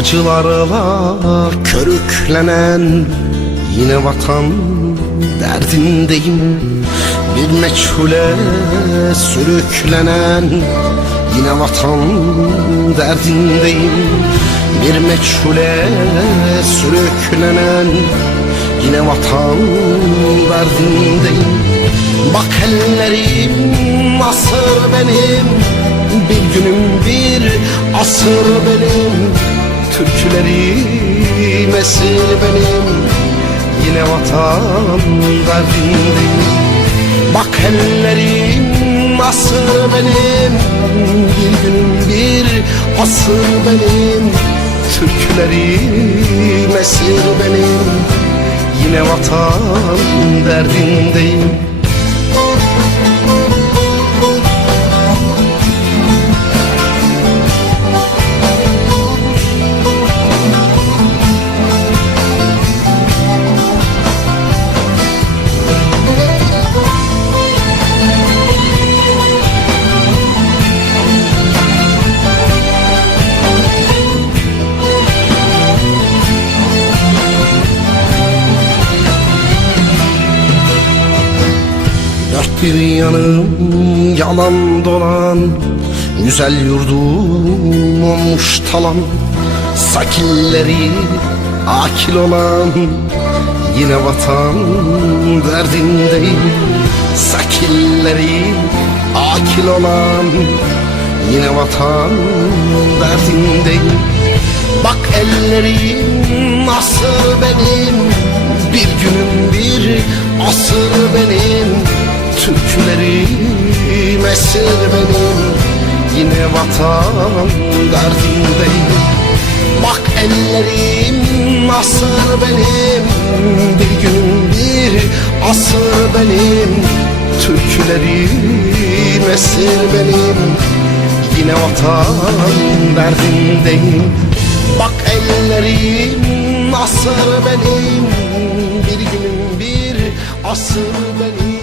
Acılarla körüklenen Yine vatan derdindeyim. Bir meçhule sürüklenen Yine vatan derdindeyim. Bir meçhule sürüklenen Yine vatan derdindeyim. Bak ellerim asır benim Bir günüm bir asır benim Türkülerim esir benim. Yine vatan derdindeyim Bak ellerim asır benim. Bir günüm bir asır benim. Türkülerim esir benim. Yine vatan derdindeyim bir yanım yalan dolan Güzel yurdum olmuş talan Sakilleri akil olan Yine vatan derdindeyim. Sakilleri akil olan Yine vatan derdindeyim. Bak ellerim asır benim Bir günüm bir asır benim Türkülerim esir benim. Yine vatan derdindeyim. Bak ellerim asır benim. Bir günüm bir asır benim. Türkülerim esir benim. Yine vatan derdindeyim. Bak ellerim asır benim. Bir günüm bir asır benim